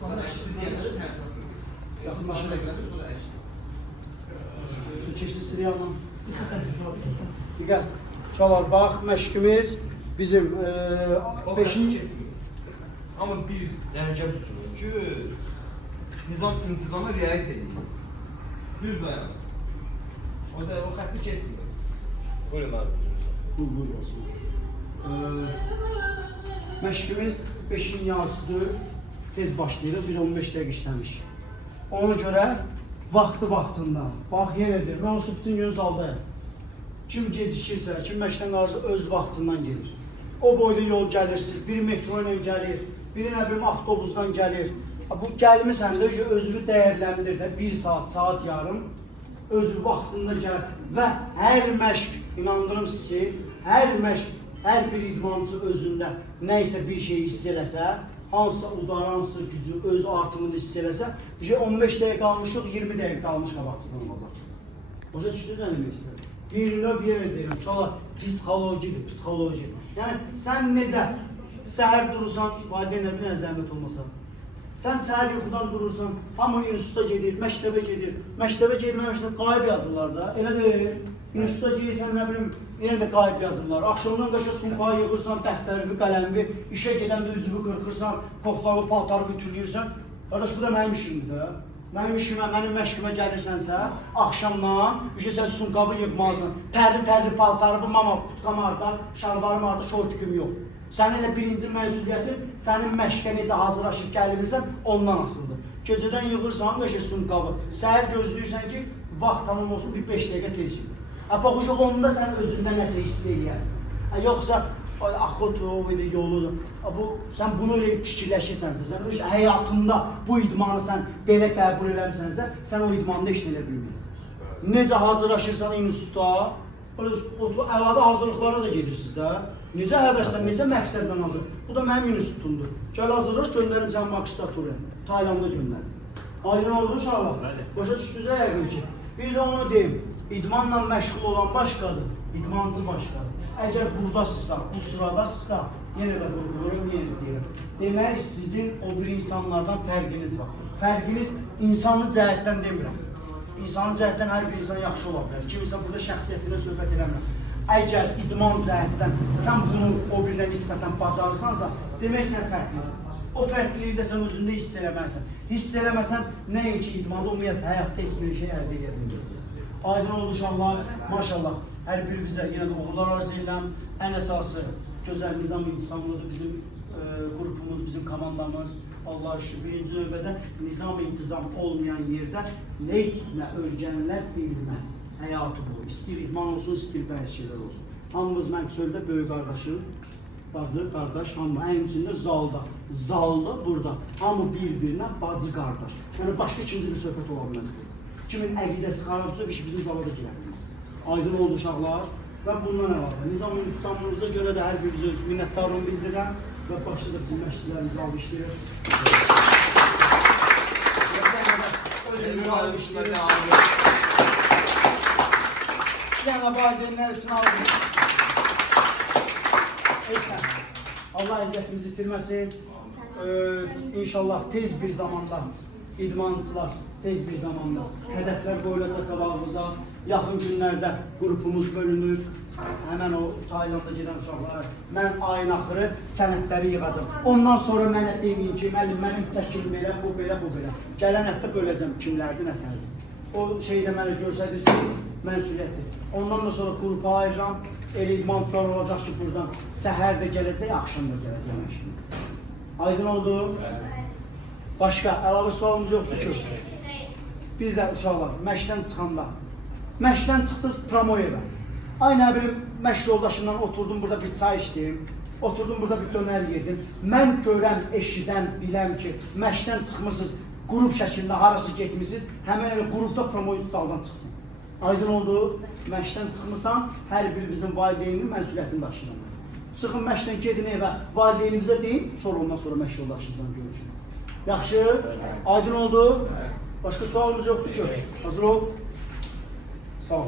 Sonra əksi deyəndə tərs atılır. Yaxınlaşır əqləmir, sonra əksi. Keçdi sırayla. Diqqət. Uşaqlar, bax, məşqimiz bizim 5-ci Amma bir cərgə düzülür ki, nizam intizama riayət edin. Düz dayan. O xətti keçmir. Buyurun abi. Buyur olsun. Məşqimiz 5-in yarısıdır. Tez başlayırıq. Biz 15 dəqiqə işləmiş. Ona görə vaxtı-vaxtından. Bax, yenə deyir. Mən olsun bütün gün zaldayım. Kim gecikirsə, kim məşqdən qarşı öz vaxtından gelir. O boyda yol gəlirsiniz. Biri metro ilə gəlir, biri nə bilim avtobusdan gəlir. Bu gəlmirsən də özünü dəyərləndir də 1 saat, saat yarım özü vaxtında gəl və hər məşq, inandırım sizi, hər məşq, hər bir idmançı özündə nəysə bir şey hiss eləsə, hansısa udar, hansısa gücü, öz artımını hiss eləsə, 15 dəqiqə qalmışıq, 20 dəqiqə qalmış qabaqçıdan olacaq. Başa düşdünüz nə demək istəyir? Bir növ yenə deyirəm, uşaqlar, psixologidir, psixoloji. Yəni, sən necə səhər durursan, valideynlər bir dənə zəhmət olmasa, sən səhər yuxudan durursan, hamı instituta gedir, məktəbə gedir, qayıb yazırlar da, elə deyil. İnstituta gedirsən, nə bilim, yenə də qayıb yazırlar. Axşamdan qaşa sumqayı yığırsan, dəftərini, qələmini, işə gedəndə üzvü qırxırsan, qoxları, paltarı bütünləyirsən. Qardaş, bu da mənim işimdir də. Mənim işimə, mənim məşqimə gəlirsənsə, axşamdan sən sumqabı yığmalısın. Tərli paltarı, bu mama, tutqam arda, şalvarım arda, şortikim yox. Sənin elə birinci məsuliyyətin, sənin məşqə necə hazırlaşıb gəlmirsən, ondan asıldır. Gecədən yığırsan, qaşa sumqabı, səhər gözləyirsən ki, vaxt tamam olsun, bir 5 dəqiqə tez yığır. Bax, onda sən özündə nəsə hiss eləyərsin. Yoxsa, axotu, o belə yoludur. Sən bunu elə fikirləşirsənsə, sən öz həyatında bu idmanı sən belə qəbul eləmişsənsə, sən o idmanda işlə elə bilmirsən. Necə hazırlaşırsan instituta, əlavə hazırlıqlara da gedirsiniz də. Necə həvəsdən, necə məqsəddən hazır. Bu da mənim institutumdur. Gəl hazırlaş, göndərim sən magistraturaya. Taylandda göndərim. Aydın oldu uşaqlar. Başa düşdünüzə yəqin ki. Bir də onu deyim, idmanla məşğul olan başqadır, idmancı başqadır. Əgər buradasınızsa, bu sıradasınızsa, yenə də vurgulayıram, yenə də deyirəm. Demək, sizin o bir insanlardan fərqiniz var. Fərqiniz insanlı cəhətdən demirəm. İnsanlı cəhətdən hər bir insan yaxşı ola bilər. Kimsə burada şəxsiyyətinə söhbət eləmirəm. Əgər idman cəhətdən sən bunu o birinə nisbətən bacarırsansa, demək sən fərqlisən. O fərqliyi də sən özündə hiss eləməlisən. Hiss eləməsən, nəinki idmanda, ümumiyyətlə, həyatda heç bir şey əldə edə bilməyəcəksiniz. Aydın oldu uşaqlar, maşallah, hər bir bizə yenə də uğurlar arzu edirəm. Ən əsası, gözəl nizam intizamlıdır bizim qrupumuz, bizim komandamız. Allah şükür, birinci növbədə nizam intizam olmayan yerdə heç nə öyrənilər bilməz. Həyatı bu, istir idman olsun, istir bəzi şeylər olsun. Hamımız mən çöldə böyük qardaşım, bacı, qardaş, hamı, ən içində zalda, burada, hamı bir-birinə bacı, qardaş. Yəni, başqa ikinci bir söhbət ola bilməz. Kimin əqidəsi xarabdırsa, bir bizim zala da girər. Aydın oldu uşaqlar və bundan əlavə. Nizam intizamımıza görə də hər birinizə öz minnətdarlığımı bildirirəm və başda da bizim məşqçilərimizi almışlayır. Özünü almışlayır. Yəni, valideynlər üçün almışlayır. Allah əziyyətimizi itirməsin. İnşallah tez bir zamanda idmançılar, tez bir zamanda hədəflər qoyulacaq qabağımıza. Yaxın günlərdə qrupumuz bölünür. Həmən o Taylanda gedən uşaqlara mən ayın axırı sənədləri yığacam. Ondan sonra mənə deməyin ki, mənim çəkilim belə, bu belə, bu belə. Gələn həftə böləcəm kimlərdir, nətərdir. O şeydə mənə görsədirsiniz, məsuliyyətdir. Ondan da sonra qrupa ayıram. Elə idmançılar olacaq ki, buradan səhər də gələcək, axşam da gələcək məşqin. Aydın oldu? Başqa, əlavə sualımız yoxdur ki. Bir də uşaqlar, məşqdən çıxanda. Məşqdən çıxdınız Pramoyevə. Ay nə bilim, məşq yoldaşımdan oturdum burada bir çay içdim. Oturdum burada bir dönər yedim. Mən görəm, eşidən, biləm ki, məşqdən çıxmışsınız, qrup şəklində harası getmişsiniz, həmən elə qrupda Pramoyev saldan çıxsın. Aydın oldu, məşqdən çıxmırsan, hər bir bizim valideynin məsuliyyətini daşıyırlar. Çıxın məşqdən gedin evə, valideynimizə deyin, sonra ondan sonra məşq yoldaşınızdan görüşün. Yaxşı, aydın oldu. Başqa sualımız yoxdur ki. Hazır ol. Sağ ol.